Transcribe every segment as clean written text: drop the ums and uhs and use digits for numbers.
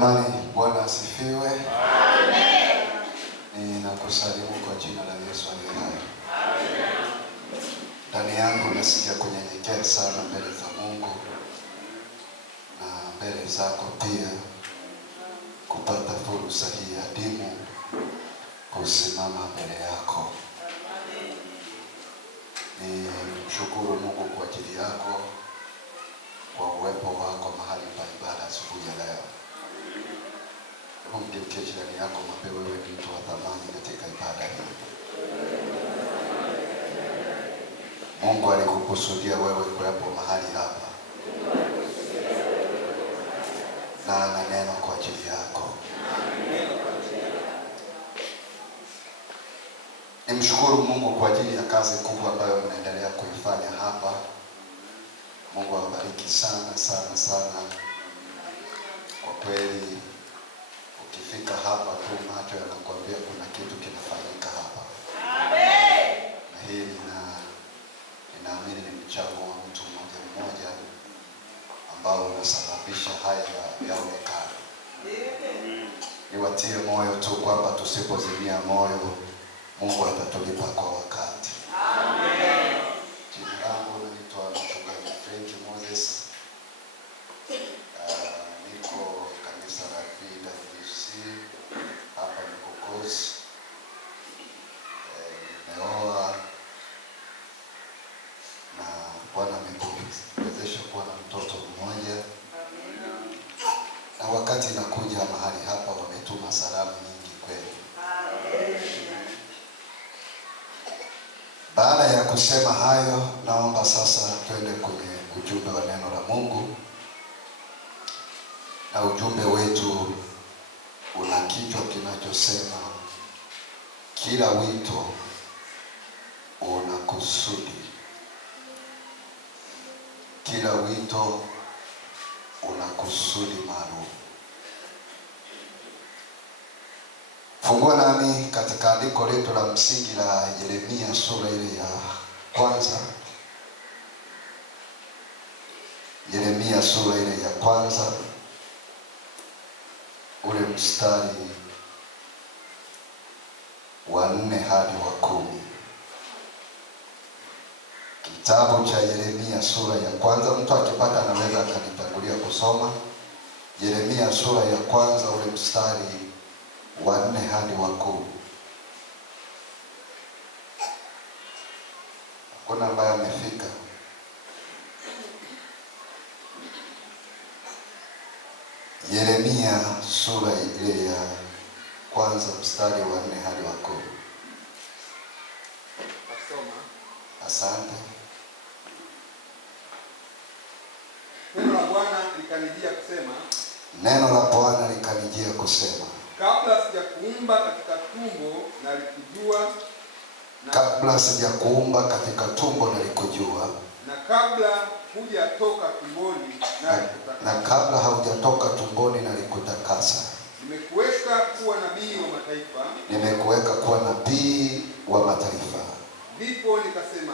Jamani, Bwana asifiwe. Amen. Ninakusalimu kwa jina la Yesu aliye hai. Amen. Ndani yangu nasikia kunyenyekea sana mbele za Mungu na mbele zako pia, kupata fursa hii adimu kusimama mbele yako. Ni mshukuru Mungu kwa ajili yako, kwa uwepo wako mahali pa ibada asubuhi ya leo. Mgeukie jirani yako, mwambie wewe ni mtu wa thamani katika ibada hii. Mungu alikukusudia wewe kuwepo mahali hapa, na ana neno kwa ajili yako. Nimshukuru Mungu kwa ajili ya kazi kubwa ambayo mnaendelea kuifanya hapa. Mungu awabariki sana sana sana. Kwa kweli ukifika hapa tu macho yanakuambia kuna kitu kinafanyika hapa. Amen. Na hii ninaamini ni mchango wa mtu mmoja mmoja ambao unasababisha haya yaonekane. Niwatie moyo tu kwamba tusipozimia moyo, Mungu atatulipa kwa wakati. Amen. Jina langu naitwa Mchungaji Frank Moses. Niko kanisa la PWC hapa Mkokozi. Nimeoa na Bwana ameniwezesha kuwa na mtoto mmoja. Na wakati nakuja mahali hapa wametuma salamu nyingi kweli. Baada ya kusema hayo, naomba sasa twende kwenye ujumbe wa neno la Mungu. Na ujumbe wetu una kichwa kinachosema kila wito una kusudi. Kila wito una kusudi maalum. Fungua nami katika andiko letu la msingi la Yeremia sura ile ya kwanza. Yeremia sura ile ya kwanza, ule mstari wa 4 hadi wa 10. Kitabu cha Yeremia sura ya kwanza, mtu akipata anaweza akanitangulia kusoma. Yeremia sura ya kwanza ule mstari wa 4 hadi wa 10. Kuna ambaye amefika? Yeremia sura ile ya kwanza mstari wa 4 hadi wa 10. Asoma. Asante. Neno la Bwana likanijia kusema, Neno la Bwana likanijia kusema, kabla sijakuumba katika tumbo nalikujua, kabla sijakuumba katika tumbo nalikujua, na kabla hujatoka tumboni nalikutakasa. na kabla haujatoka tumboni nalikutakasa. Nimekuweka kuwa nabii wa mataifa. Nimekuweka kuwa nabii wa mataifa. Ndipo nikasema,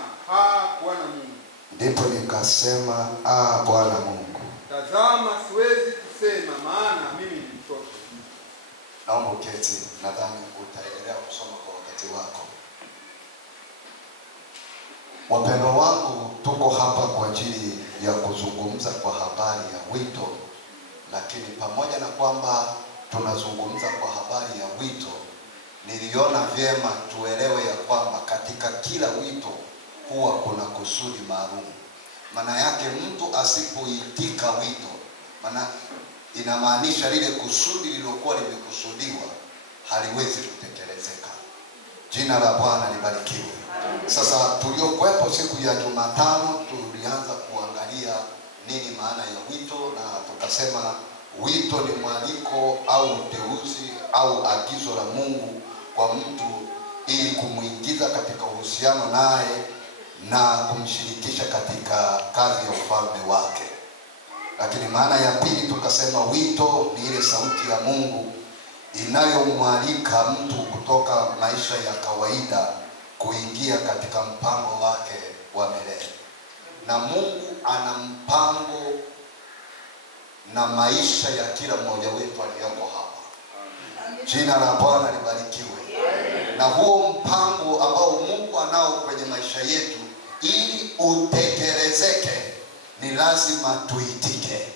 Bwana Mungu. Ndipo nikasema, Bwana Mungu. Tazama, siwezi kusema, maana mimi ni mtoto. Naomba uketi, nadhani utaendelea kusoma kwa wakati wako. Wapendwa wangu, tuko hapa kwa ajili ya kuzungumza kwa habari ya wito, lakini pamoja na kwamba tunazungumza kwa habari ya wito, niliona vyema tuelewe ya kwamba katika kila wito huwa kuna kusudi maalum. Maana yake mtu asipoitika wito, maana inamaanisha lile kusudi lililokuwa limekusudiwa haliwezi kutekelezeka. Jina la Bwana libarikiwe. Sasa tuliokuwepo siku ya Jumatano tulianza kuangalia nini maana ya wito, na tukasema wito ni mwaliko au uteuzi au agizo la Mungu kwa mtu ili kumuingiza katika uhusiano naye na kumshirikisha katika kazi ya ufalme wake. Lakini maana ya pili tukasema wito ni ile sauti ya Mungu inayomwalika mtu kutoka maisha ya kawaida kuingia katika mpango wake wa milele. Na Mungu ana mpango na maisha ya kila mmoja wetu aliye Jina la Bwana libarikiwe. Na huo mpango ambao Mungu anao kwenye maisha yetu ili utekelezeke, ni lazima tuitike.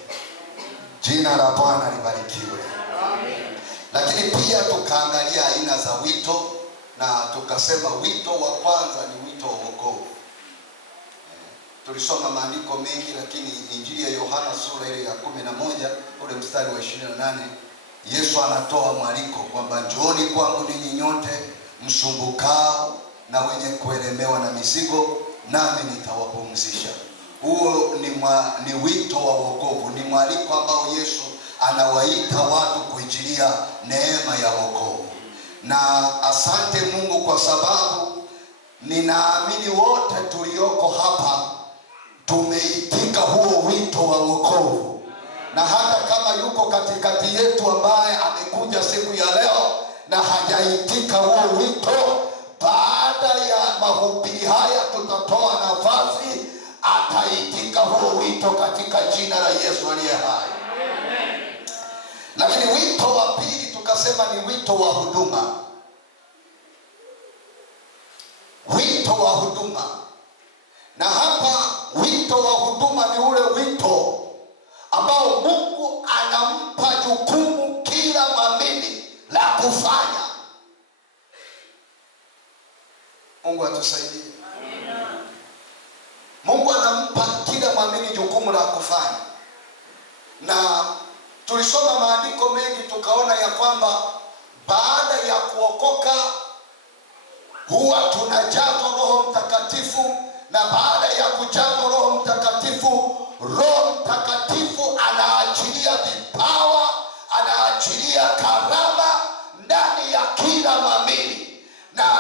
Jina la Bwana libarikiwe. Lakini pia tukaangalia aina za wito, na tukasema wito wa kwanza ni wito wa wokovu. Tulisoma maandiko mengi, lakini Injili ya Yohana sura ile ya 11 ule mstari wa 28, Yesu anatoa mwaliko kwamba njooni kwangu ninyi nyote msumbukao na wenye kuelemewa na mizigo, nami nitawapumzisha. Huo ni wito wa wokovu, ni mwaliko ambao Yesu anawaita watu kuijilia neema ya wokovu. Na asante Mungu kwa sababu ninaamini wote tulioko hapa tumeitika huo wito wa wokovu. Na hata kama yuko katikati yetu ambaye amekuja siku ya leo na hajaitika huo wito, baada ya mahubiri haya tutatoa nafasi ataitika huo wito katika jina la Yesu aliye hai. Lakini wito wa pili tukasema ni wito wa huduma. Wito wa huduma. Na hapa wito wa huduma ni ule wito ambao Mungu anampa jukumu kila mwamini la kufanya. Mungu atusaidie. Mungu anampa kila mwamini jukumu la kufanya. Na tulisoma maandiko mengi tukaona ya kwamba baada ya kuokoka huwa tunajazwa Roho Mtakatifu, na baada ya kujazwa Roho Mtakatifu, Roho Mtakatifu anaachilia vipawa, anaachilia karama ndani ya kila mwamini. Na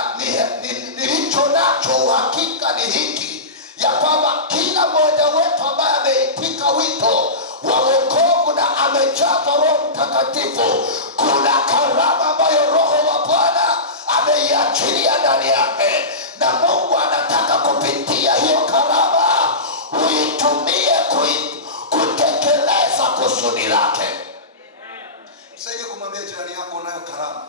nilicho nacho uhakika ni hiki, ya kwamba kila mmoja wetu ambaye ameitika wito wa wokovu na amejazwa Roho Mtakatifu, kuna karama ambayo Roho wa Bwana ameiachilia ndani yake, na Mungu anataka kupitia hiyo karama uitumie kutekeleza kusudi lake. Msaidie kumwambia jirani yako unayo karama.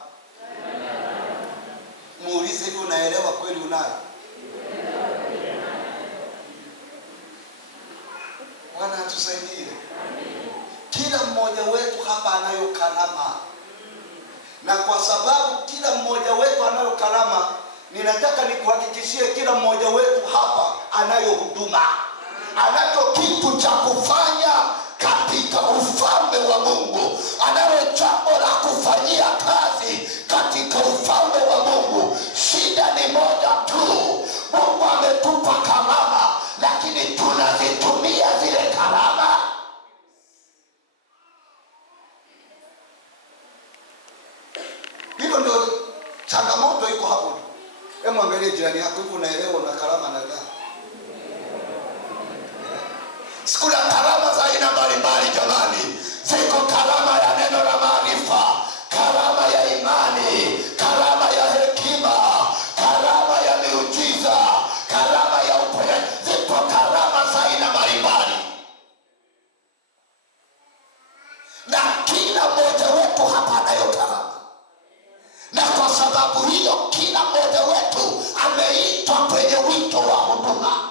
Muulize hivi, unaelewa kweli unayo? Bwana atusaidie. Kila mmoja wetu hapa anayo karama. Na kwa sababu kila mmoja wetu anayo karama, ninataka nikuhakikishie kila mmoja wetu hapa anayo huduma. Anacho kitu cha kufanya katika ufalme wa Mungu. Anayo jambo la kufanyia kazi katika ufalme wa Mungu. Shida ni moja tu. Mungu ametupa karama, lakini tunazitumia zile karama. Hilo ndio changamoto iko hapo. Hebu angalia jirani yako, hivi unaelewa una karama na gani? Sikuna karama za aina mbalimbali jamani. Ziko karama ya neno la maarifa, karama ya imani, karama ya hekima, karama ya miujiza, karama ya uponyaji. Ziko karama za aina mbalimbali. Na kila mmoja wetu hapa anayo karama. Na kwa sababu hiyo kila mmoja wetu ameitwa kwenye wito wa huduma.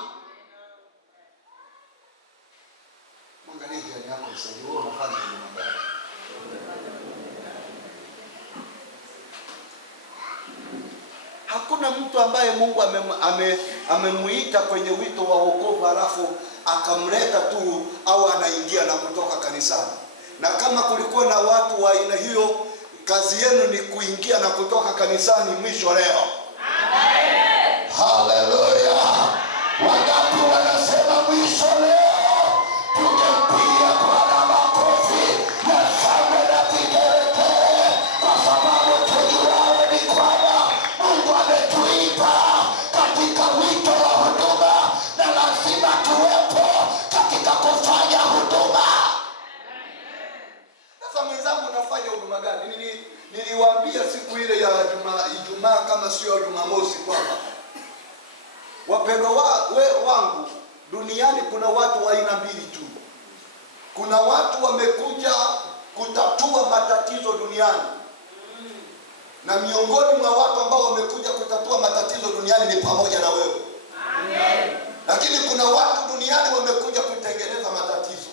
Mwangalie jirani yako, msaidie, wewe unafanya huduma gani? Hakuna mtu ambaye Mungu amemuita kwenye wito wa wokovu halafu akamleta tu au anaingia na kutoka kanisani. Na kama kulikuwa na watu wa aina hiyo, kazi yenu ni kuingia na kutoka kanisani mwisho leo. Amen. Haleluya. Wangapi wanasema mwisho leo? Tungempigia Bwana makofi na shangwe na vigelegele, kwa sababu tujuao ni kwamba Mungu ametuita katika wito wa huduma, na lazima tuwepo katika kufanya huduma. Sasa mwenzangu, unafanya huduma gani? Niliwaambia siku ile ya Ijumaa kama sio Jumamosi kwamba wapendwa wangu, duniani kuna watu wa aina mbili tu. Kuna watu wamekuja kutatua matatizo duniani, Na miongoni mwa watu ambao wamekuja kutatua matatizo duniani ni pamoja na wewe. Amen. Lakini kuna watu duniani wamekuja kutengeneza matatizo.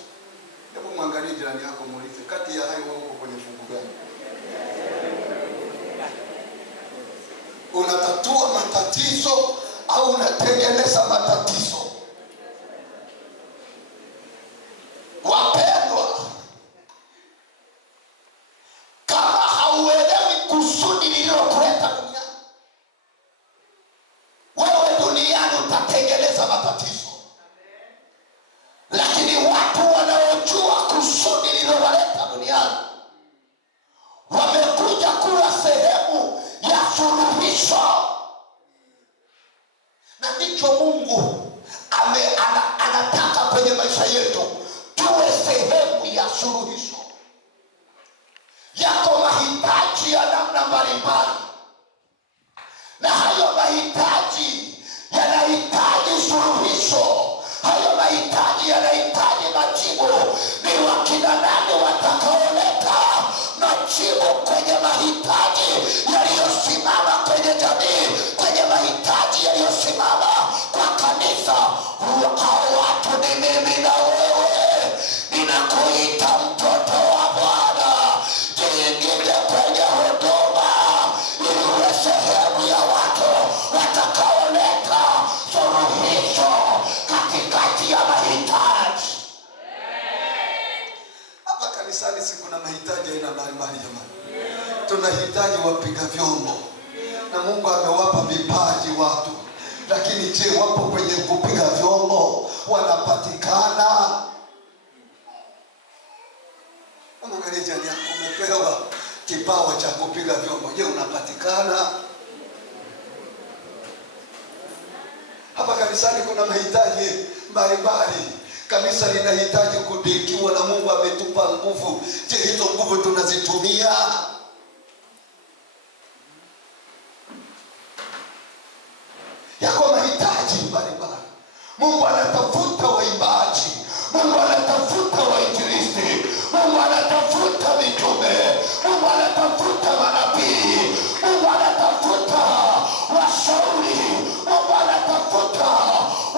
Hebu mwangalie jirani yako, muulize, kati ya hayo wewe uko kwenye fungu gani? Unatatua matatizo au unatengeneza matatizo? Wapendwa, kama hauelewi kusudi lililokuleta duniani, wewe duniani utatengeneza matatizo. Lakini watu wanaojua kusudi lililowaleta duniani wamekuja kuwa sehemu ya suluhisho. Na ndicho Mungu anataka kwenye maisha yetu, tuwe sehemu ya suluhisho. Yako mahitaji ya namna mbalimbali, na hayo mahitaji yanahitaji suluhisho. Hayo mahitaji yanahitaji majibu. Ni wakina nani watakaoleta majibu kwenye mahitaji yaliyosimama kwenye jamii, kwenye mahitaji yaliyosimama kwa kanisa? Hao watu ni mimi na wewe. Ninakuita mtoto wa Bwana, jiingize kwenye huduma ili uwe sehemu ya watu watakaoleta suluhisho katikati ya mahitaji. Hapa kanisani si kuna mahitaji aina mbalimbali jamani. Tunahitaji wapiga vyombo, na Mungu amewapa vipaji watu. Lakini je, wapo kwenye kupiga vyombo? Wanapatikana? Angalia jirani yako, umepewa kipawa cha kupiga vyombo. Je, unapatikana? Hapa kanisani kuna mahitaji mbalimbali. Kanisa linahitaji kudikiwa na Mungu ametupa nguvu. Je, hizo nguvu tunazitumia? Yako mahitaji mbalimbali. Mungu anatafuta waimbaji, Mungu anatafuta wainjilisti, Mungu anatafuta mitume, Mungu anatafuta manabii, Mungu anatafuta washauri, Mungu anatafuta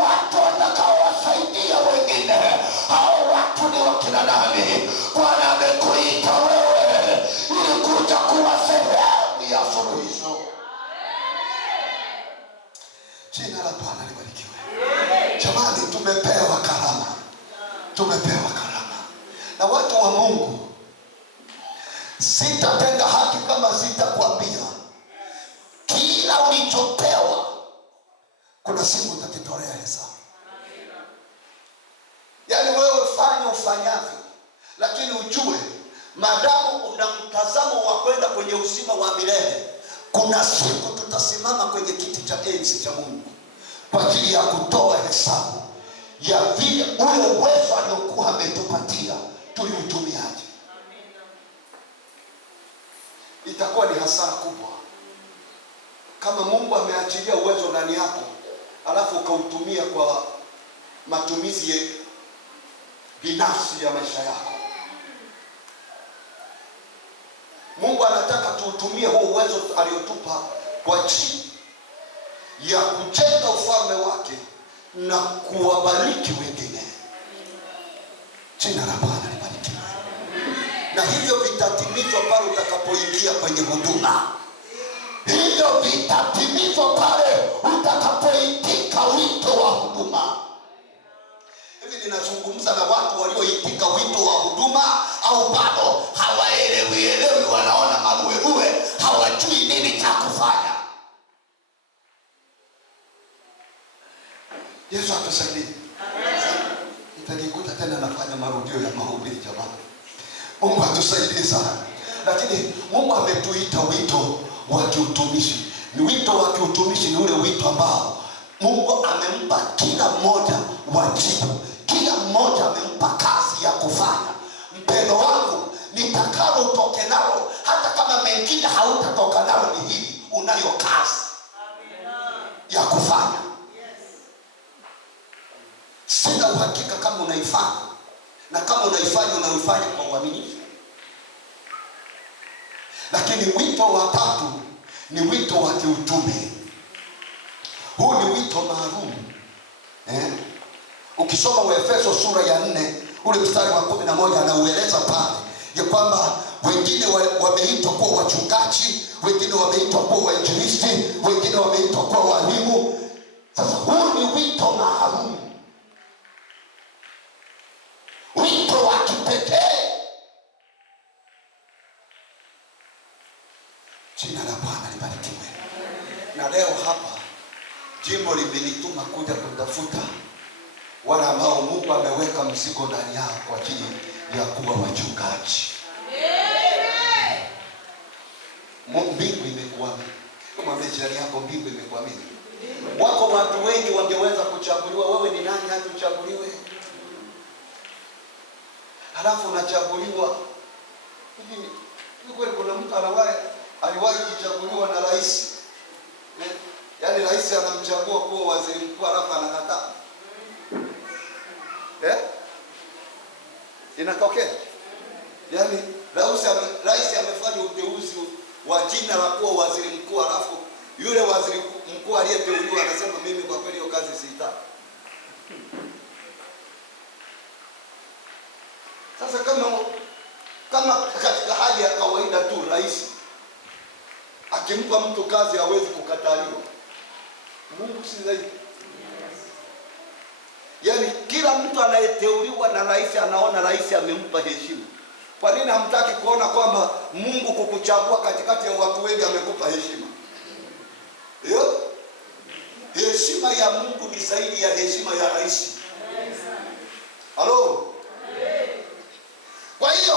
watu watakaowasaidia wengine. Hao watu ni wakina nani? Bwana amekuita wewe ili kuja kuwa sehemu ya suluhisho. Jina la Bwana libarikiwe. Jamani, tumepewa karama. Tumepewa karama. Na watu wa Mungu, sitatenda haki kama sitakwambia kila ulichopewa kuna siku utakitolea hesabu. Yaani wewe fanya ufanyavyo, lakini ujue madamu una mtazamo wa kwenda kwenye uzima wa milele, kuna siku tutasimama kwenye kiti cha enzi cha Mungu kwa ajili ya kutoa hesabu ya vile ule uwezo aliokuwa ametupatia tuliutumiaje. Itakuwa ni hasara kubwa kama Mungu ameachilia uwezo ndani yako alafu ukautumia kwa matumizi binafsi ya maisha yako. Mungu anataka tuutumie huo uwezo aliotupa kwa ajili ya kujenga ufalme wake na kuwabariki wengine. Jina la Bwana libarikiwe. Na hivyo vitatimizwa pale utakapoingia kwenye huduma. Hivyo vitatimizwa pale utakapoitika wito wa huduma. Hivi ninazungumza na watu walioitika wito wa huduma au bado hawaelewi, wanaona maruweruwe, hawajui nini cha kufanya. Yesu atusaidie. Nitajikuta tena nafanya marudio ya mahubiri jamani. Mungu atusaidie sana. Lakini Mungu ametuita wito wa kiutumishi. Ni wito wa kiutumishi, ni ule wito ambao Mungu amempa kila mmoja wajibu. Kila mmoja amempa kazi ya kufanya. Mpendo wangu, nitakalo utoke nalo, hata kama mengine hautatoka nalo, ni hili: unayo kazi ya kufanya. Sina uhakika kama unaifanya, na kama unaifanya unaifanya kwa uaminifu. Lakini wito wa tatu ni wito wa kiutume. Huu ni wito maalum. Ukisoma Waefeso sura ya 4 ule mstari wa 11 anaueleza pale ya kwamba wengine wameitwa kuwa wachungaji, wengine wameitwa kuwa wainjilisti, wengine wameitwa kuwa walimu. Sasa huu ni wito maalum, wito wa kipekee. Jina la Bwana libarikiwe. Na leo hapa jimbo limenituma kuja kutafuta wale ambao Mungu ameweka mzigo ndani yao kwa ajili ya kuwa wachungaji. Mbingu imekuamini. Mwambie jirani yako, mbingu imekuamini. Wako watu wengi wangeweza kuchaguliwa. Wewe ni nani hata uchaguliwe? Halafu unachaguliwa. Hivi kweli kuna mtu aliwahi kuchaguliwa na rais? Yaani rais anamchagua kuwa waziri mkuu halafu anakataa. Inatokea. Yaani rais amefanya uteuzi wa jina la kuwa waziri mkuu, halafu yule waziri mkuu aliyeteuliwa anasema mimi kwa kweli hiyo kazi siitaki. Sasa kama katika hali ya kawaida tu rais akimpa mtu kazi hawezi kukataliwa, Mungu si zaidi? Yaani kila mtu anayeteuliwa na rais anaona rais amempa heshima. Kwa nini hamtaki kuona kwamba Mungu kukuchagua katikati ya watu wengi amekupa heshima? Heshima ya Mungu ni zaidi ya heshima ya rais. Halo? Kwa hiyo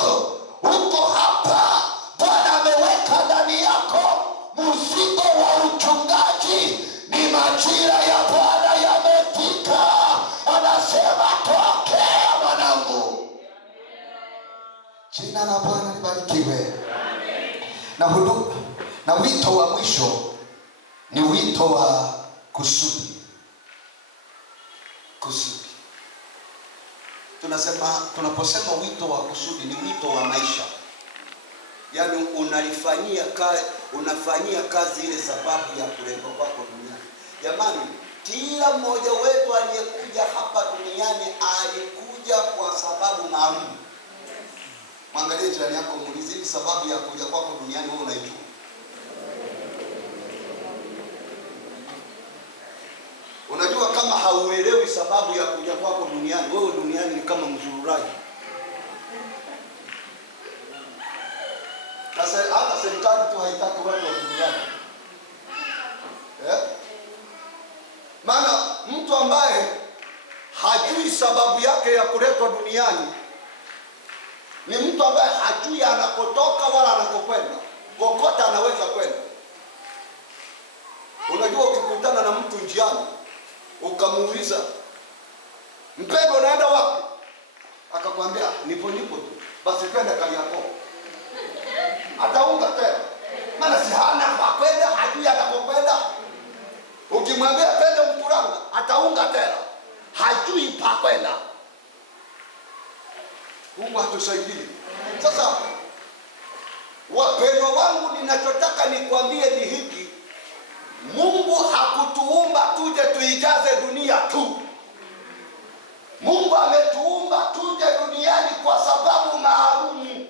huko hapa Bwana ameweka ndani yako mzigo wa uchungaji. Ni majira ya Bwana yamefika. Anasema tokea mwanangu. Jina la Bwana libarikiwe. Na wito wa mwisho ni wito wa kusudi. Kusudi. Tunaposema wito wa kusudi ni wito wa maisha. Yaani unafanyia kazi ile sababu ya kuletwa kwako duniani. Jamani, kila mmoja wetu aliyekuja hapa duniani alikuja kwa sababu maalum. Mwangalie jirani yako, muulize sababu ya kuja kwako duniani wewe unaijua? Unajua kama hauelewi sababu ya kuja kwako duniani, wewe duniani ni kama mzururaji. Sasa hata serikali tu haitaki watu wa duniani. Maana mtu ambaye hajui sababu yake ya kuletwa duniani ni mtu ambaye hajui anakotoka wala anakokwenda. Kokote anaweza kwenda. Unajua ukikutana na mtu njiani ukamuuliza, mpendwa unaenda wapi? Akakwambia nipo tu. Basi twende Kariakoo. Ataunga tena. Maana si hana pa kwenda, hajui atakokwenda. Ukimwambia twende Mkuranga, ataunga tena. Hajui pa kwenda. Mungu atusaidie. Sasa wapendwa wangu, ninachotaka nikwambie ni hiki. Mungu hakutuumba tuje tuijaze dunia tu. Mungu ametuumba tuje duniani kwa sababu maalum.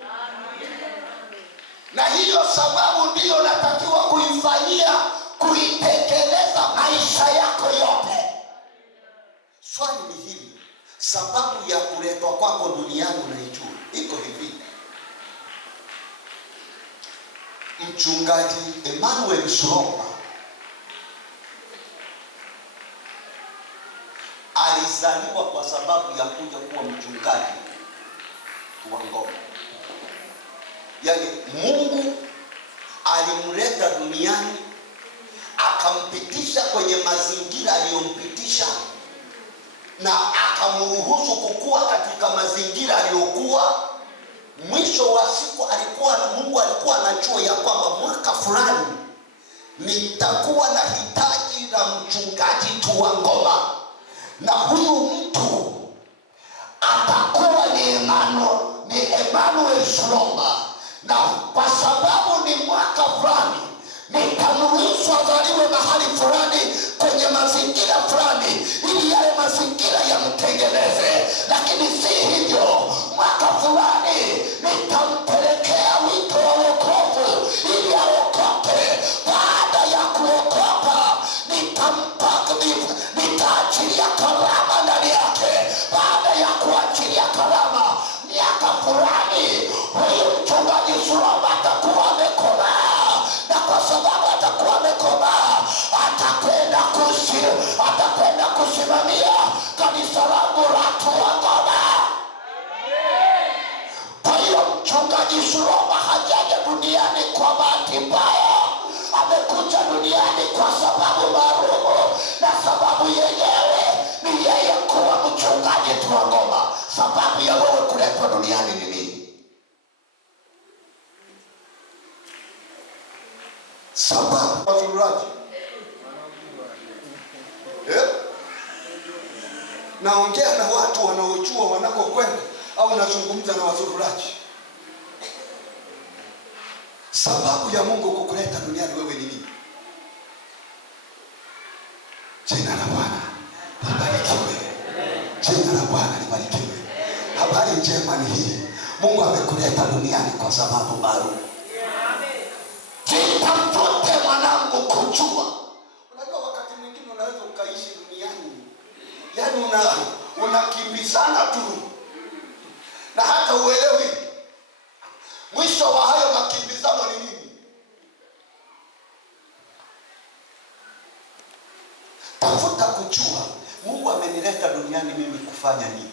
Na hiyo sababu ndiyo natakiwa kuifanyia, kuitekeleza maisha yako yote. Swali ni hili, sababu ya kuletwa kwako duniani unaijua? Iko hivi. Mchungaji Emmanuel Shuromba alizaliwa kwa sababu ya kuja kuwa mchungaji wa ngoma. Yaani Mungu alimleta duniani, akampitisha kwenye mazingira aliyompitisha, na akamruhusu kukua katika mazingira aliyokuwa. Mwisho wa siku Mungu alikuwa anajua ya kwamba mwaka fulani nitakuwa na hitaji la mchungaji tu wa ngoma, na huyu mtu atakuwa ni Emmanuel Shuromba. Na kwa sababu ni mwaka fulani nitamruhusu azaliwe mahali fulani kwenye mazingira fulani ili yale mazingira yamtengeneze, lakini si hivyo. Mwaka fulani nitampelekea wito wa wokovu ili aokoke. Baada ya kuokoka nitaachilia karama ndani yake. Baada ya kuachilia karama, miaka fulani huyu mchungaji Sulemani atakuwa amekomaa, na kwa sababu atakuwa amekomaa atakwenda kusimamia kanisa langu la Tuangoma. Kwa hiyo mchungaji Sulemani hajaja duniani kwa bahati mbaya, amekuja duniani kwa sababu maalum, na sababu yenyewe ni yeye kuwa mchungaji Tuangoma. Sababu ya wewe kuletwa duniani ni nini? Sababu wazururaji. Naongea na watu wanaojua wanakokwenda au nazungumza na wazururaji? Sababu ya Mungu kukuleta duniani wewe ni nini? Jina la Bwana libarikiwe. Jina la Bwana libarikiwe. Habari njema ni hii, Mungu amekuleta duniani kwa sababu maalum. Jitafute mwanangu kujua. Unajua wakati mwingine unaweza ukaishi duniani, yaani unakimbizana tu na hata uelewi mwisho wa hayo makimbizano ni nini. Tafuta kujua Mungu amenileta duniani mimi kufanya nini.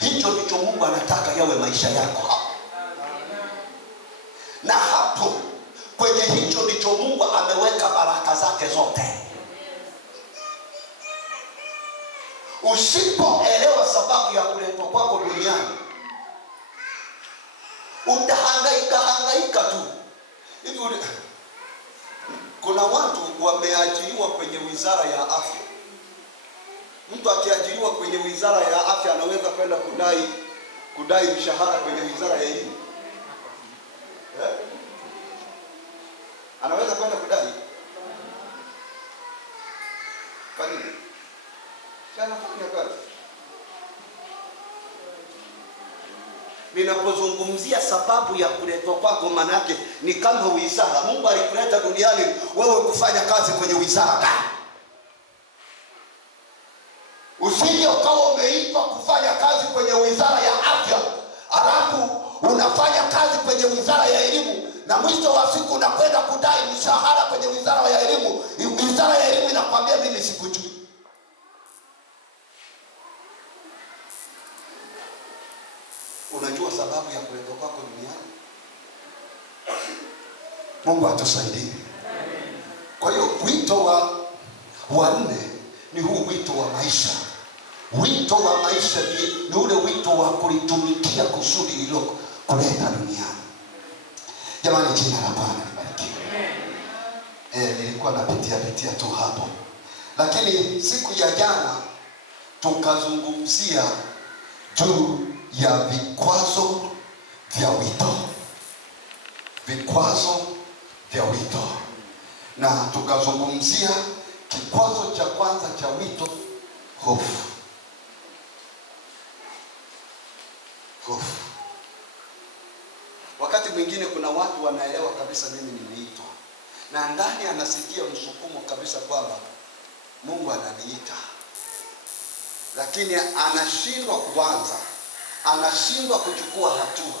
Hicho ndicho Mungu anataka yawe maisha yako hapo. Na hapo kwenye hicho ndicho Mungu ameweka baraka zake zote. Usipoelewa sababu ya kuletwa kwako duniani, utahangaika tu. Hivi kuna watu wameajiriwa kwenye wizara ya afya. Mtu akiajiriwa kwenye wizara ya afya anaweza kwenda kudai mshahara kwenye wizara ya elimu. Anaweza kwenda kudai. Kwa nini? Anafanya kazi. Ninapozungumzia sababu ya kuletwa kwako, manake ni kama wizara. Mungu alikuleta duniani wewe kufanya kazi kwenye wizara gani? Usije ukawa umeitwa kufanya kazi kwenye wizara ya afya, alafu unafanya kazi kwenye wizara ya elimu, na mwisho wa siku unakwenda kudai mshahara kwenye wizara ya elimu. Wizara ya elimu inakwambia mimi sikujui. Unajua sababu ya kuletwa kwako duniani? Mungu atusaidie. Kwa hiyo wito wa nne ni huu wito wa maisha. Wito wa maisha ni ule wito wa kulitumikia kusudi lililo kuleta duniani. Jamani, jina la Bwana libarikiwe. Nilikuwa napitia tu hapo, lakini siku ya jana tukazungumzia juu ya vikwazo vya wito. Vikwazo vya wito, na tukazungumzia kikwazo cha kwanza cha wito, hofu. Hofu. Wakati mwingine kuna watu wanaelewa kabisa mimi nimeitwa, na ndani anasikia msukumo kabisa kwamba Mungu ananiita, lakini anashindwa kuanza, anashindwa kuchukua hatua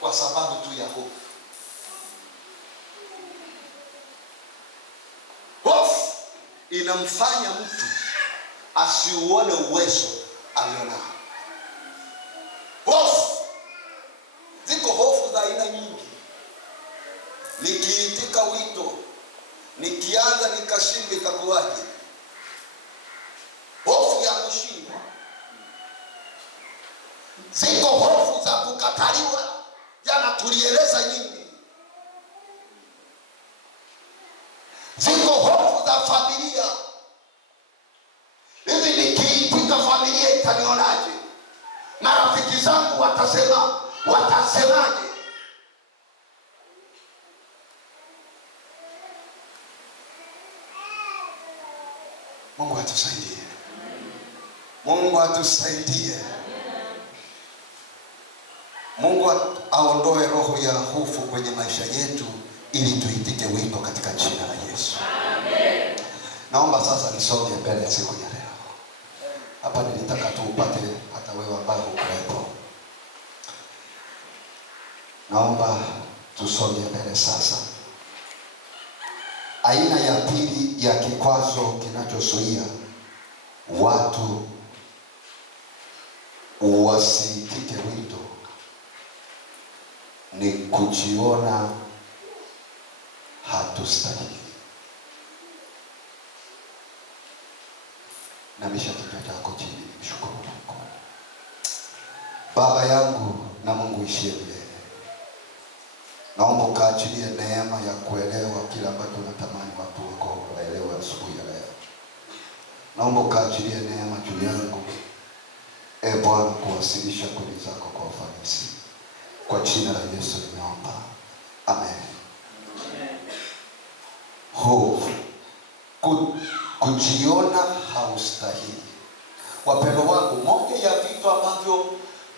kwa sababu tu ya hofu. Hofu inamfanya mtu asiuone uwezo alionao. Hofu, ziko hofu za aina nyingi. Nikiitika wito, nikianza nikashindwa, itakuwaje? Hofu ya kushindwa. Ziko hofu za kukataliwa, jana tulieleza nyingi. Ziko hofu za familia. Hivi nikiitika familia itanionaje? Marafiki zangu watasemaje? Mungu atusaidie. Mungu atusaidie. Mungu aondoe roho ya hofu kwenye maisha yetu ili tuitike wito katika jina la Yesu. Amen. Naomba sasa nisonge mbele siku ya leo. Hapa nilitaka tu upate hata wewe ambaye uko. Naomba tusonge mbele sasa. Aina ya pili ya kikwazo kinachozuia watu wasiitike wito ni kujiona hatustahili. Namisha kichwa chako chini, mshukuru Mungu. Baba yangu na Mungu ishie milele, naomba ukaachilie neema ya kuelewa kila ambacho unatamani watu wako waelewe asubuhi ya leo. Naomba ukaachilie neema juu yangu, Bwana, kuwasilisha kweli zako kwa ufanisi. Kwa jina la Yesu nimeomba. Amen. Hofu, kujiona haustahili. Wapendwa wangu, moja ya vitu ambavyo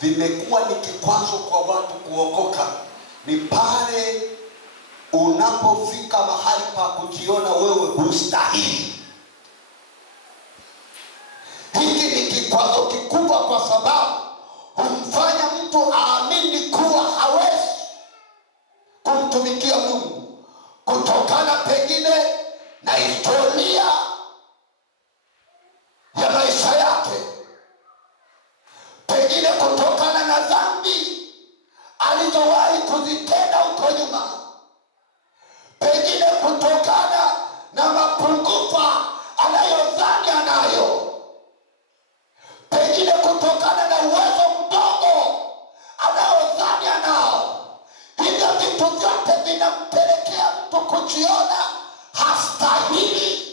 vimekuwa ni kikwazo kwa watu kuokoka ni pale unapofika mahali pa kujiona wewe hustahili. Hiki ni kikwazo kikubwa kwa sababu humfanya mtu aamini kuwa hawezi kumtumikia Mungu kutokana pengine na historia ya maisha yake, pengine kutokana na dhambi alizowahi kuzitenda huko nyuma, pengine kutokana na mapungufu anayodhani anayo, pengine kutokana na uwezo mdogo anaodhani anao. Hivyo vitu vyote vinampelekea mtu kujiona hastahili.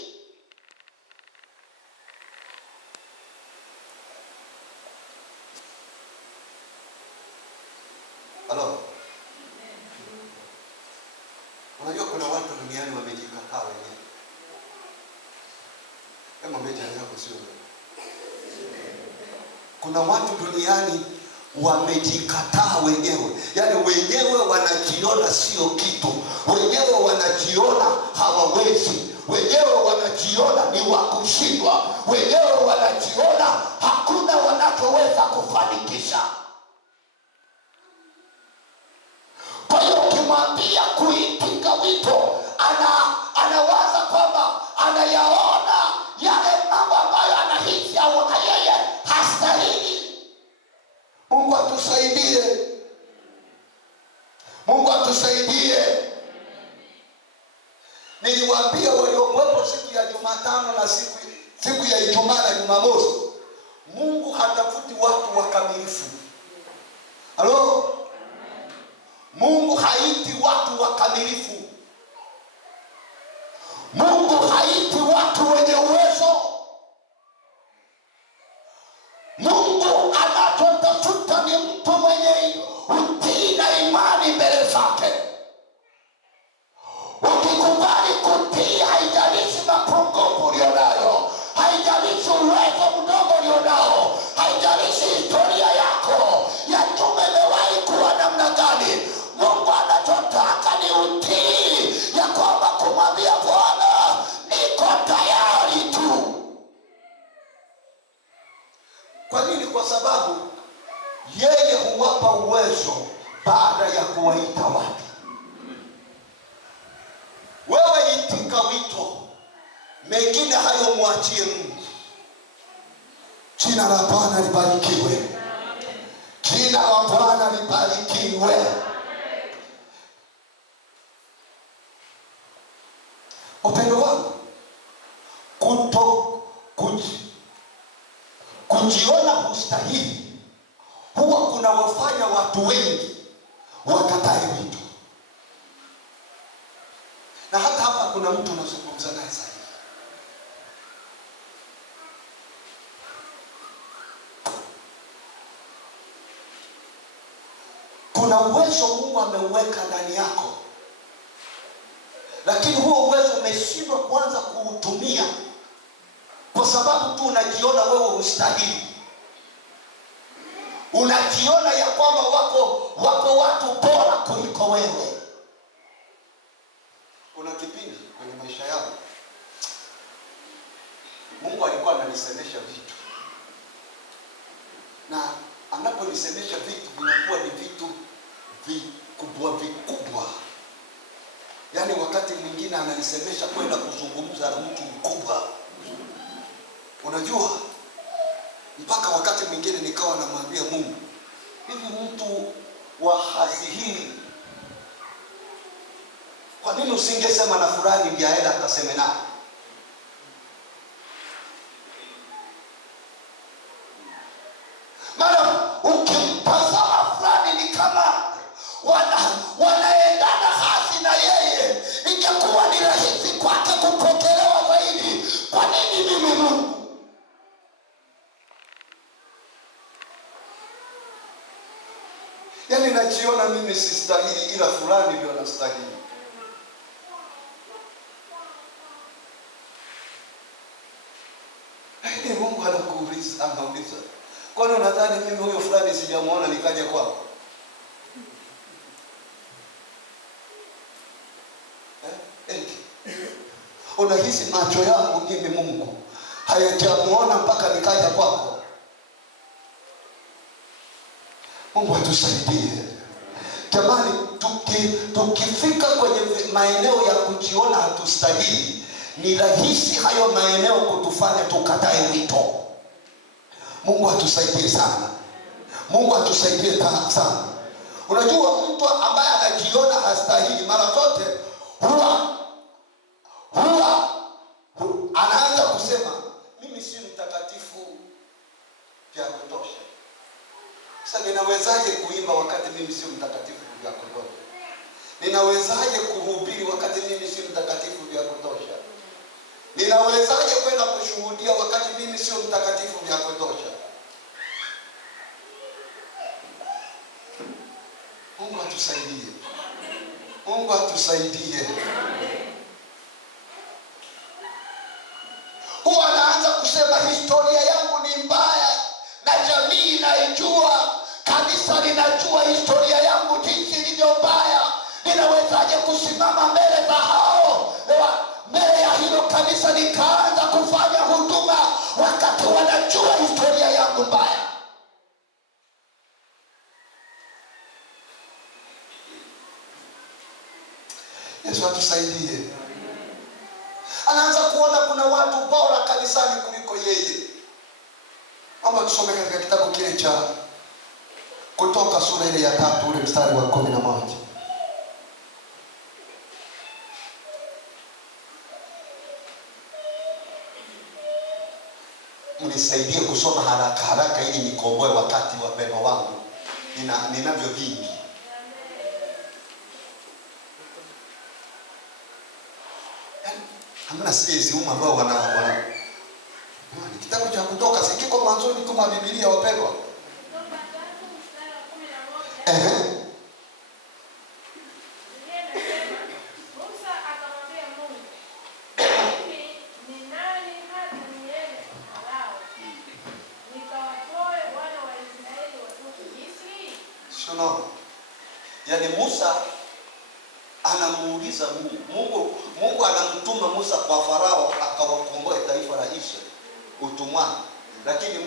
Halo. Unajua kuna watu duniani wamejikataa wenyewe. Kama mmeja yako sio. Kuna watu duniani wamejikataa wenyewe. Yaani wenyewe wanajiona sio kitu. Wenyewe wanajiona hawawezi. Wenyewe wanajiona ni wa kushindwa. Wenyewe wanajiona hakuna wanachoweza kufanikisha. Kwa hiyo ukimwambia kuitika wito, anawaza kwamba anayaona yale mambo ambayo anahisi au yeye hastahili. Mungu atusaidie. Mungu atusaidie. Niliwaambia waliokuwepo siku ya Jumatano na siku ya Ijumaa na Jumamosi, Mungu hatafuti watu wakamilifu. Halo? Mungu haiti watu wakamilifu. Mungu haiti watu wenye uwezo. Mungu anachotafuta ni mtu mwenye utii na imani mbele zake. Ukikubali kutii, haijalishi mapungufu ulionayo, haijalishi uwezo mdogo ulionao, haijalishi historia yako ya nyuma imewahi kuwa namna gani, Mungu anachotaka ni utii, ya kwamba kumwambia Bwana, niko tayari tu. Kwa nini? Kwa sababu yeye huwapa uwezo baada ya kuwaita watu. Wewe itika wito, mengine hayo mwachie Mungu. Jina la Bwana libarikiwe. Jina la Bwana libarikiwe. Upendo wangu, kujiona hustahili huwa kunawafanya watu wengi wakatae wito. Na hata hapa kuna mtu unazungumza naye sasa. Kuna uwezo Mungu ameuweka ndani yako, lakini huo uwezo umeshindwa kwanza kuutumia kwa kwa sababu tu unajiona wewe hustahili. Unajiona ya kwamba wako watu bora kuliko wewe. Kuna kipindi kwenye maisha yangu Mungu alikuwa ananisemesha vitu, na anaponisemesha vitu vinakuwa ni vitu vikubwa. Yaani wakati mwingine ananisemesha kwenda kuzungumza na mtu mkubwa, unajua, mpaka wakati mwingine nikawa namwambia Mungu, hivi mtu wa hadhi hii, kwa nini usingesema na fulani ndiye aenda akaseme naye? Mara ukimpazama fulani ni kama wanaendana hasi na yeye, ingekuwa ni rahisi kwake kupokelewa zaidi. Kwa nini mimi Mungu? Yaani najiona mimi sistahili, ila fulani ndio anastahili. Lakini Mungu anauliza, kwani unadhani mimi huyo fulani sijamuona nikaja kwako? Unahisi macho yangu mimi Mungu hayajamuona mpaka nikaja kwako? Mungu atusaidie jamani. Tukifika kwenye maeneo ya kujiona hatustahili, ni rahisi hayo maeneo kutufanya tukatae wito. Mungu atusaidie sana. Mungu atusaidie sana. Unajua, mtu ambaye anajiona hastahili mara zote huwa anaanza kusema mimi si mtakatifu vya kutosha. Sasa ninawezaje kuimba wakati mimi si mtakatifu vya kutosha? Ninawezaje kuhubiri wakati mimi si mtakatifu vya kutosha? Ninawezaje kwenda kushuhudia wakati mimi sio mtakatifu vya kutosha? Mungu atusaidie. Mungu atusaidie. Huwa anaanza kusema historia yangu ni mbaya, na jamii inaijua, kanisa linajua historia yangu jinsi ilivyo mbaya. Ninawezaje kusimama mbele za hao, mbele ya hilo kanisa, nikaanza kufanya huduma wakati wanajua historia yangu mbaya? Yesu atusaidie. Anaanza kuona kuna watu bora kanisani kuliko yeye. Naomba tusome katika kitabu kile cha Kutoka sura ile ya 3 ule mstari wa 11. Mnisaidie kusoma haraka ili nikomboe wakati wa baba wangu. Ninavyo vingi. Hamna sisi ambao wana kitabu cha Kutoka sikiko mwanzoni kama Biblia, wapendwa. Musa akamwambia Mungu, mimi ni nani hata niende kwa Farao nikawatoe wana wa Israeli watoke Misri? Sio. Yaani Musa anamuuliza Mungu anamtuma Musa kwa Farao akawakomboe taifa la Israeli utumwani. Lakini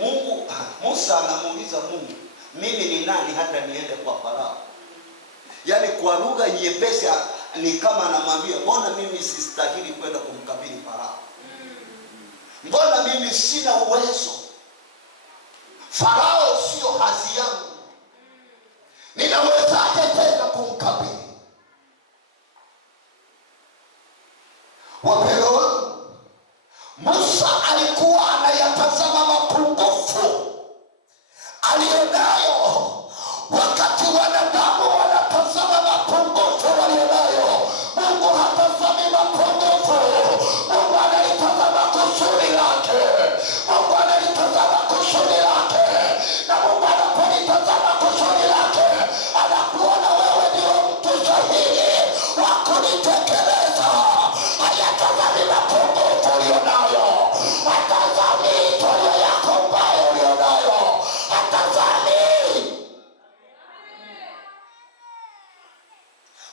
Musa anamuuliza Mungu, mimi ni nani hata niende kwa Farao? Yaani kwa lugha nyepesi ni kama anamwambia, mbona mimi sistahili kwenda kumkabili Farao? Mbona mimi sina uwezo? Farao sio hadhi yangu. Ninawezaje kwenda kumkabili? Wapendwa wangu, Musa alikuwa anayatazama mapungufu alionayo, wakati wanadamu wanatazama mapungufu walionayo. Mungu hatazami mapungufu. Mungu analitazama kusudi lake. Mungu analitazama kusudi lake. Na Mungu anapolitazama kusudi lake, anakuona wewe ndio mtu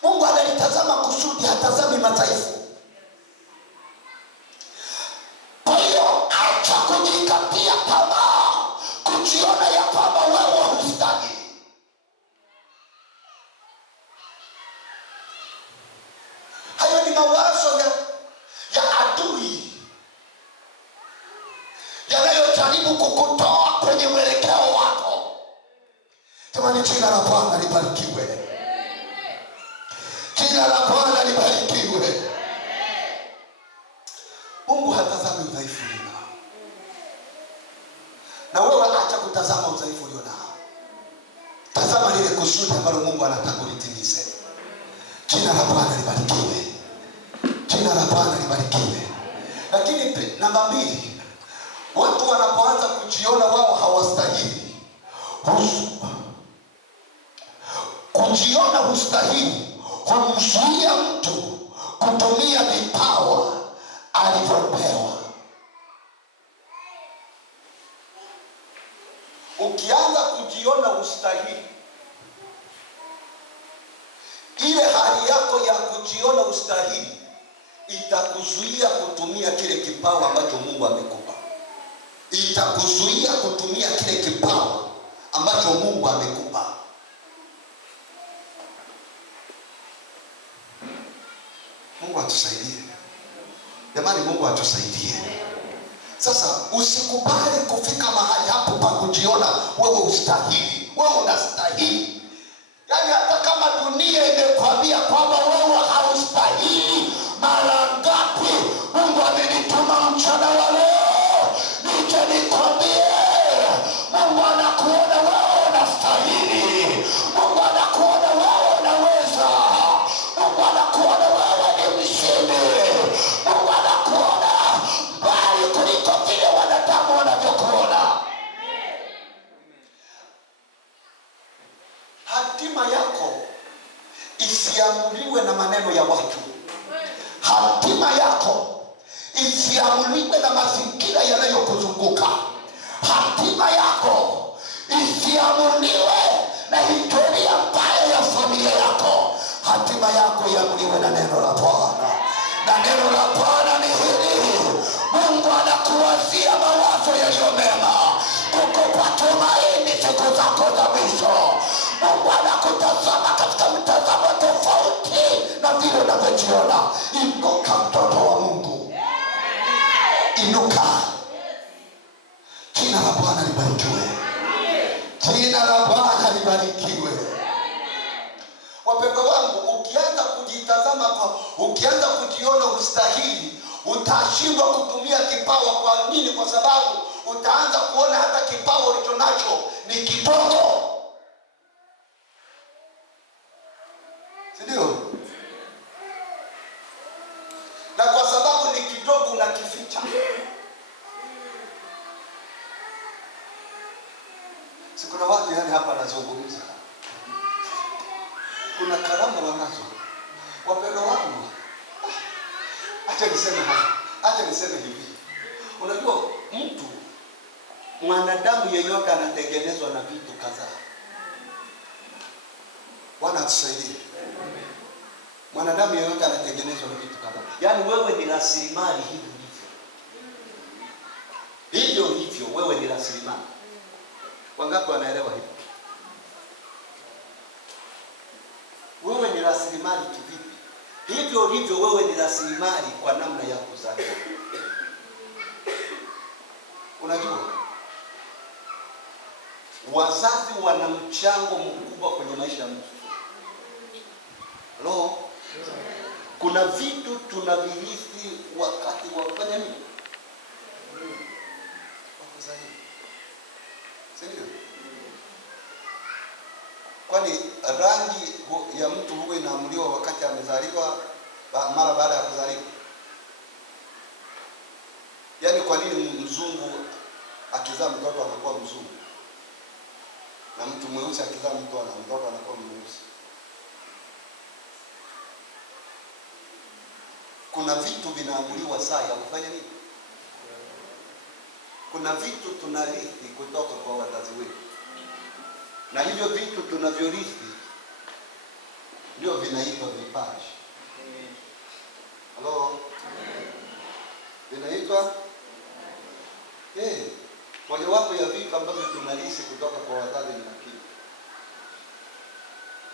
Mungu analitazama kusudi, hatazami madhaifu. Kwa hiyo acha kujikatia tamaa, kujiona ya kwamba wewe hustahili. Hayo ni mawazo ya adui yanayojaribu kukutoa kwenye mwelekeo wako. Jamani, jina la Bwana libarikiwe. Jina la Bwana libarikiwe. Mungu hatazami udhaifu ulionao, na wewe acha kutazama udhaifu ulionao. Tazama lile kusudi ambalo Mungu anataka ulitimize. Jina la Bwana libarikiwe. Jina la Bwana libarikiwe. Lakini namba 2, watu wanapoanza kujiona wao hawastahili, kujiona hustahili humzuia mtu kutumia vipawa alivyopewa. Ukianza kujiona ustahili, ile hali yako ya kujiona ustahili itakuzuia kutumia kile kipawa ambacho Mungu amekupa. Itakuzuia kutumia kile kipawa ambacho Mungu amekupa. Mungu atusaidie. Jamani, Mungu atusaidie. Sasa usikubali kufika mahali hapo pa kujiona wewe ustahili, wewe unastahili. Yaani hata kama dunia imekwambia kwamba wewe haustahili, mara ngapi Mungu amenituma mchana wa leo nije nikwambie, Mungu anakuona wewe unastahili. Mungu anakuona wewe unaweza. Mungu anakuona wewe ni mshindi. Mungu anakuona mbali kuliko vile wanadamu wanavyokuona. Hatima yako isiamuliwe na maneno ya watu. Hatima yako isiamuliwe na mazingira yanayokuzunguka. Hatima yako isiamuliwe na historia mbaya ya familia yako. Hatima yako iamuliwe na neno la Bwana. Na neno la Bwana ni hili: Mungu anakuwazia mawazo yaliyo mema, kukupa tumaini siku zako za mwisho. Mungu anakutazama katika mtazamo tofauti na vile unavyojiona. Inuka mtoto wa Mungu, inuka. Jina la Bwana libarikiwe. Jina la Bwana libarikiwe. Wapendwa wangu, ukianza kujitazama, ukianza kujiona ustahili, utashindwa kutumia kipawa. Kwa nini? Kwa sababu utaanza kuona hata kipawa ulicho nacho ni kidogo. Si ndio? Na kwa sababu ni kidogo unakificha. Si kuna watu yani hapa nazungumza, kuna karama wanazo. Wapendwa wangu, acha niseme hivi. Unajua mtu, mwanadamu yeyote anatengenezwa na vitu kadhaa. Bwana atusaidie. Mwanadamu yeyote anatengenezwa na vitu kadhaa. Yaani wewe ni rasilimali hivyo wewe ni rasilimali. Wangapi wanaelewa hivyo? Wewe ni rasilimali kivipi? Hivyo wewe ni rasilimali kwa namna ya kuzaliwa. Unajua wazazi wana mchango mkubwa kwenye maisha ya mtu. Hello? Kuna vitu tunavirithi wakati wa kufanya nini? Wakuzaliwa. Sindio? Kwani rangi ya mtu huwa inaamuliwa wakati amezaliwa, mara baada ya kuzaliwa? Yaani kwa nini mzungu akizaa mtoto anakuwa mzungu, na mtu mweusi akizaa mtoto anakuwa mweusi? Kuna vitu vinaamuliwa saa ya kufanya nini? Kuna vitu tunarithi kutoka kwa wazazi wetu, na hivyo vitu tunavyorithi ndio vinaitwa vipaji. Halo, vinaitwa mojawapo ya vitu ambavyo tunalisi kutoka kwa wazazi ni akili.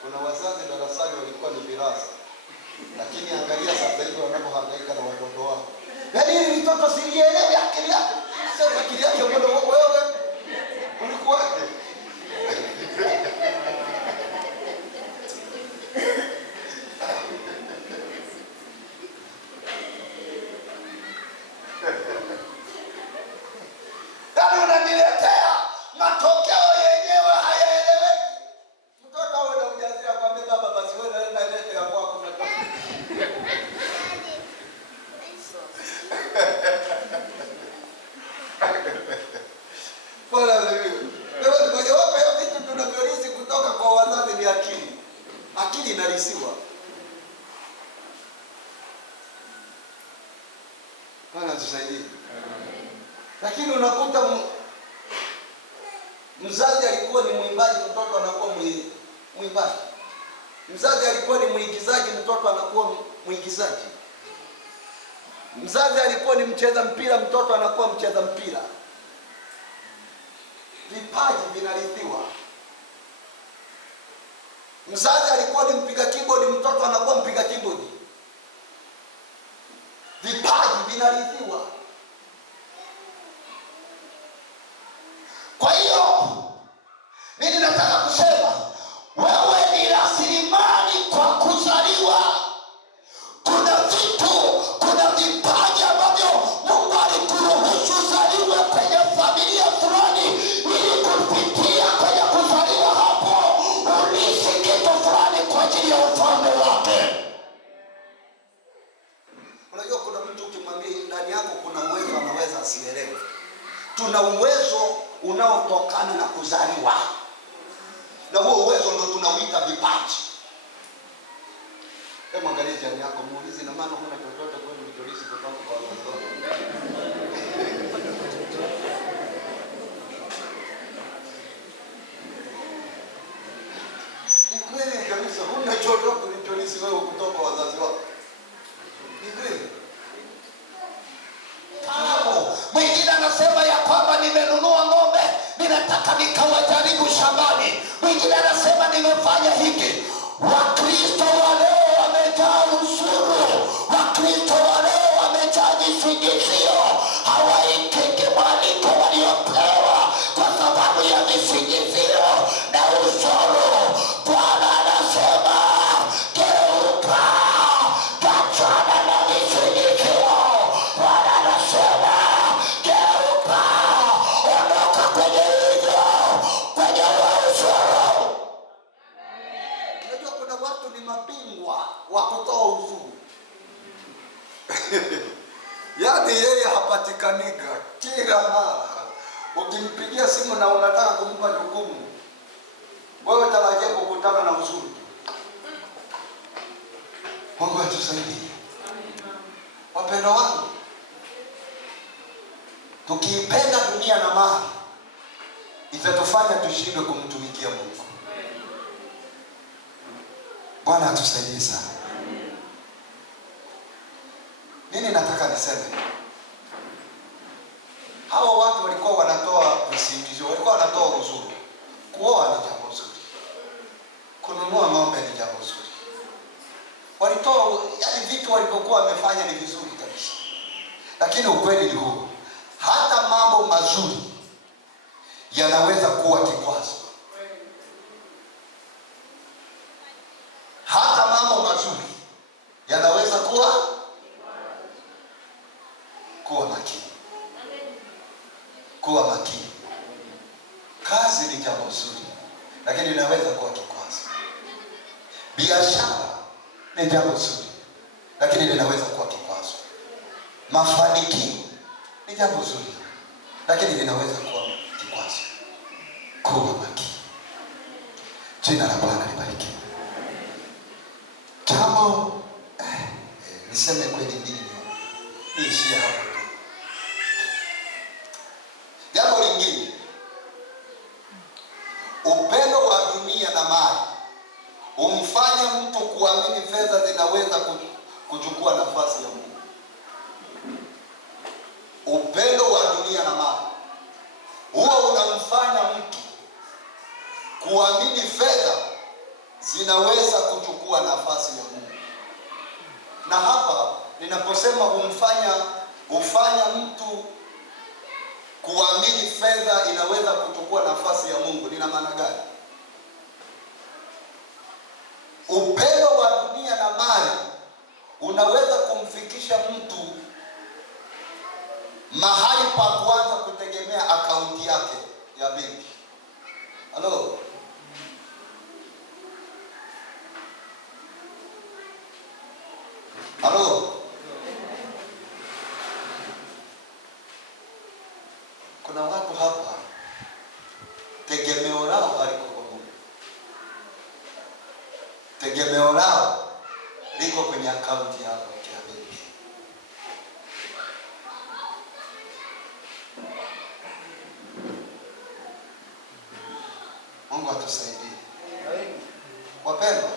Kuna wazazi darasani walikuwa ni virasa, lakini angalia sasa hivi wanapohangaika na watoto wao. Yaani hili mtoto sielewi akili yake. Sasa akili yake mbona wewe ulikuwaje? Yaani unaniletea matokeo yenyewe hayaeleweki. Mtoto awe na ujasiri akwambia baba basi wewe naenda lete ya kwako na Bwana wewe. Ndio mojawapo ya vitu tunavyorisi kutoka kwa wazazi ni akili. Akili inarisiwa. Bwana tusaidie. Lakini unakuta mzazi alikuwa ni mwimbaji, mtoto anakuwa mwimbaji. Mzazi alikuwa ni mwigizaji, mtoto anakuwa mwigizaji. Mzazi alikuwa ni mcheza mpira, mtoto anakuwa mcheza mpira. Vipaji vinarithiwa. Mzazi alikuwa ni mpiga keyboard, mtoto anakuwa mpiga keyboard. Vipaji vinarithiwa. Kwa hiyo mimi nataka kusema wewe ni rasilimali kwa kuzaliwa. Kuna vitu, kuna vipaji ambavyo Mungu alikuruhusu uzaliwe kwenye familia fulani ili kupitia kwenye kuzaliwa hapo ulisi kitu fulani kwa ajili ya ufalme wake. Unajua kuna mtu ukimwambia ndani yako kuna uwezo anaweza asielewe. Tuna uwezo unaotokana na kuzaliwa. Na huo uwezo ndio tunauita vipaji. Hebu angalia jirani yako, muulize na maana huna chochote kwani ulichorisi kutoka kwa wazazi wako. Ni kweli kabisa, huna chochote ulichorisi wewe kutoka kwa wazazi wako. Ni kweli. Mwingine anasema ya kwamba nimenunua ng'ombe, ninataka nikawajaribu shambani. Mwingine anasema nimefanya hiki. Wakristo wa leo wamejaa ushuru. Wakristo wa leo wamejaa visingizio. Hawaitiki mwaliko waliopewa kwa sababu ya visingizio na ushuru. Bwana anasema geuka, achana na visingizio. Bwana anasema geuka, ondoka kwenye hivyo, kwenye ushuru. Unajua kuna watu ni mabingwa wa kutoa ushuru. Yaani yeye hapatikanika kila mara. Ukimpigia simu na unataka kumpa jukumu, wewe tarajia kukutana na ushuru. Mungu atusaidie. Wapendwa wangu, tukiipenda dunia na mali itatufanya tushindwe kumtumikia Mungu. Bwana atusaidie sana. Nini nataka niseme? Hawa watu walikuwa wanatoa visingizio, walikuwa wanatoa ushuru. Kuoa ni jambo zuri. Kununua ng'ombe ni jambo zuri. Walitoa, yani vitu walivyokuwa wamefanya ni vizuri kabisa. Lakini ukweli ni huu. Hata mambo mazuri yanaweza kuwa kikwazo. Hata mambo mazuri yanaweza kuwa makini. Kuwa makini. Kazi ni jambo zuri, lakini inaweza kuwa kikwazo. Biashara ni jambo zuri, lakini linaweza kuwa kikwazo. Mafanikio ni jambo zuri, lakini linaweza kuwa kikwazo. Kuwa makini. Jina la Bwana libarikiwe. Jambo niseme kweli mbili niishie hapo. Jambo lingine, upendo wa dunia na mali humfanya mtu kuamini fedha zinaweza kuchukua nafasi ya Mungu. Upendo wa dunia na mali huwa unamfanya mtu kuamini fedha zinaweza kuchukua nafasi ya Mungu. Na hapa ninaposema hufanya mtu kuamini fedha inaweza kuchukua nafasi ya Mungu, nina maana gani? Upendo wa dunia na mali unaweza kumfikisha mtu mahali pa kuanza kutegemea akaunti yake ya benki. Halo? Halo? Kuna watu hapa tegemeo lao haliko kwa Mungu. Tegemeo lao liko kwenye akaunti yao ya benki. Mungu atusaidie. Wapendwa,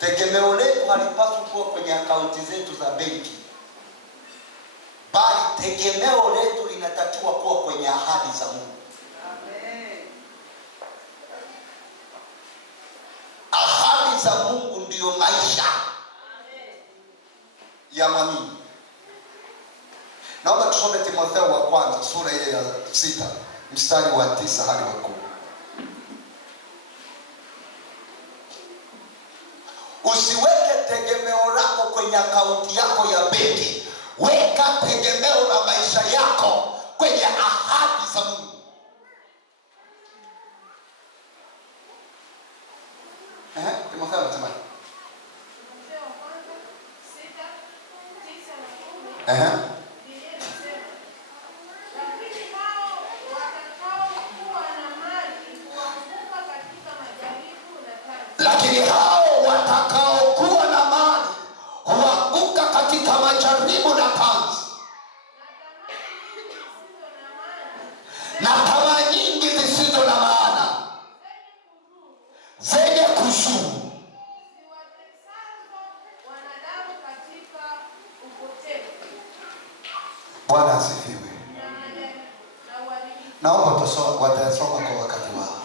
tegemeo letu halipaswi kuwa kwenye akaunti zetu za benki, bali tegemeo letu linatakiwa kuwa kwenye ahadi za Mungu. Amen. Ahadi za Mungu ndiyo maisha. Amen. Ya mwamini. Naomba tusome Timotheo wa kwanza sura ile ya 6 mstari wa 9 hadi wa 10. Usiweke tegemeo lako kwenye akaunti yako ya benki. Weka tegemeo la maisha yako kwenye ahadi za Mungu. Timotheo anasema lakini hao watakaokuwa na mali huanguka katika majaribu na tanzi na tamaa nyingi zisizo na maana zenye kuzuru. Bwana asifiwe. Naomba watasoma kwa wakati wao.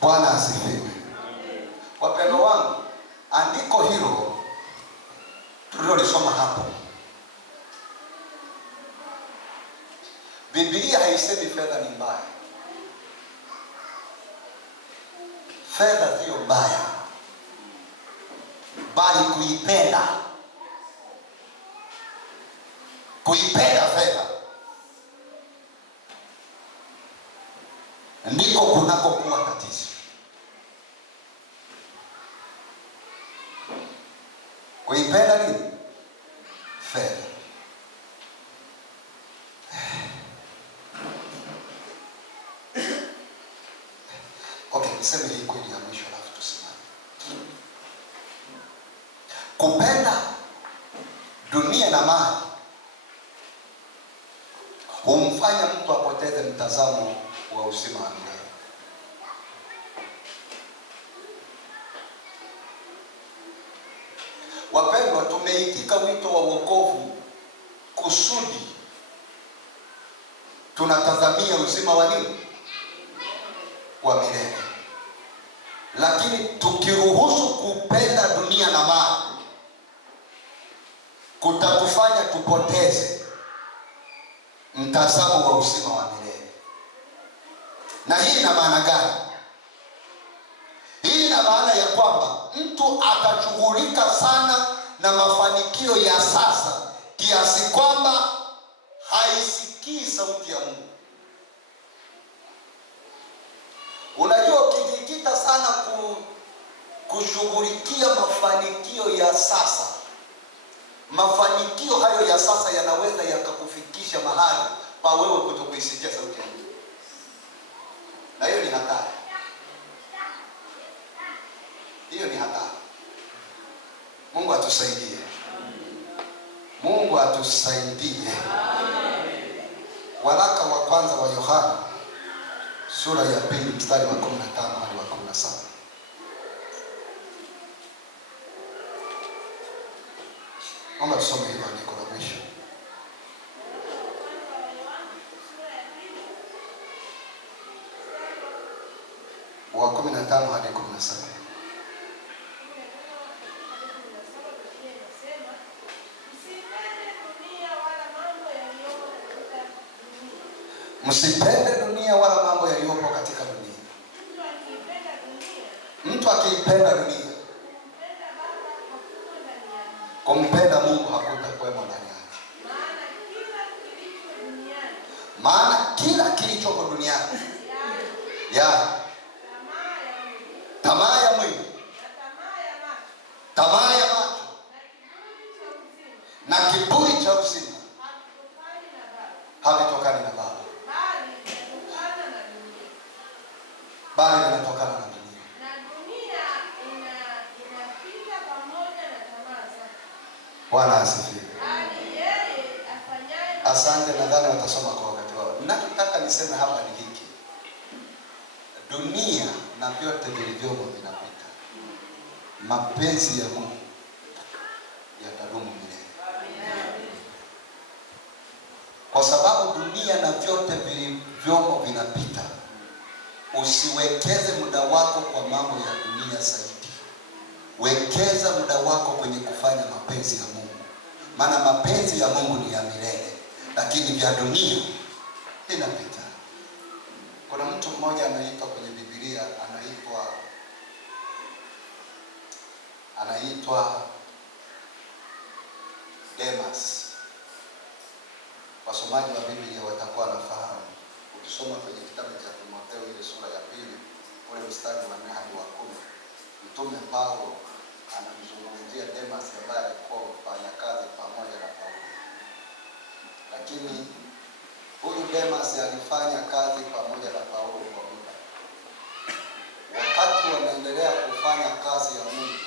Bwana asifiwe. Wapendwa wangu, andiko hilo tulilolisoma hapo, Biblia haisemi fedha ni mbaya. Fedha sio mbaya, bali kuipenda fedha ndiko kunakokuwa tatizo. Kuipenda nini? Fedha. Okay, niseme hii kweli ya mwisho alafu tusimame. Kupenda dunia na mali humfanya mtu apoteze mtazamo wa uzima wa milele. Wapendwa, tumeitika wito wa wokovu kusudi tunatazamia uzima wa nini? Wa milele. Lakini tukiruhusu kupenda dunia na mali, kutatufanya tupoteze mtazamo wa uzima wa milele. Na hii ina maana gani? Hii ina maana ya kwamba mtu atashughulika sana na mafanikio ya sasa kiasi kwamba haisikii sauti ya Mungu. Unajua, ukijikita sana kushughulikia mafanikio ya sasa, mafanikio hayo ya sasa yanaweza yakakufikisha mahali pa wewe kutokuisikia sauti ya Mungu. Na hiyo ni hatari. Hiyo ni hatari. Mungu atusaidie. Mungu atusaidie. Waraka wa kwanza wa Yohana sura ya pili mstari wa 15 hadi wa 17. Naomba tusome hilo andiko la mwisho. Wa 15 hadi 17. Msipende dunia wala mambo yaliyopo katika dunia. Mtu akiipenda dunia, kumpenda Mungu hakutakuwemo ndani yake. Maana kila kilichoko duniani, tamaa ya mwili, tamaa ya macho na kiburi cha uzima havitokani na Baba, bali vinatokana na dunia. Na dunia inapita pamoja na tamaa zake. Bwana asifiwe. Bali yeye afanyaye. Asante, nadhani watasoma kwa wakati wao. Ninachotaka niseme hapa ni hiki. Dunia na vyote vilivyomo vinapita. Mapenzi ya Mungu yatadumu milele. Kwa sababu dunia na vyote vilivyomo vinapita, usiwekeze muda wako kwa mambo ya dunia zaidi. Wekeza muda wako kwenye kufanya mapenzi ya Mungu. Maana mapenzi ya Mungu ni ya milele, lakini vya dunia vinapita. Kuna mtu mmoja anaitwa kwenye Biblia, anaitwa Demas. Wasomaji wa Biblia watakuwa wanafahamu. Ukisoma kwenye kitabu cha Timotheo ile sura ya 2 ule mstari wa 4 hadi wa 10, Mtume Paulo anamzungumzia Demas ambaye alikuwa mfanyakazi pamoja na Paulo. Lakini huyu Demas alifanya kazi pamoja na Paulo kwa muda. Wakati wanaendelea kufanya kazi ya Mungu,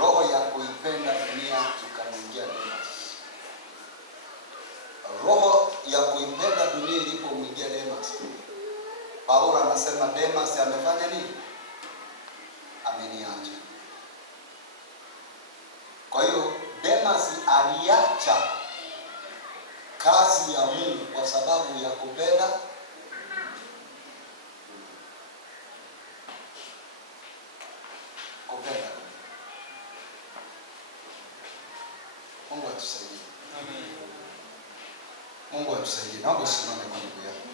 roho ya kuipenda dunia ikamwingia Demas. Roho ya kuipenda dunia ilipomwingia Demas, Paulo anasema Demas amefanya nini? Ameniacha. Kwa hiyo Demas aliacha kazi ya Mungu kwa sababu ya kupenda Mungu atusaidie. Mungu atusaidie. Naomba usimame kwa ndugu yako.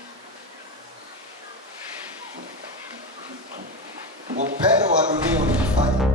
Upendo wa dunia unafanya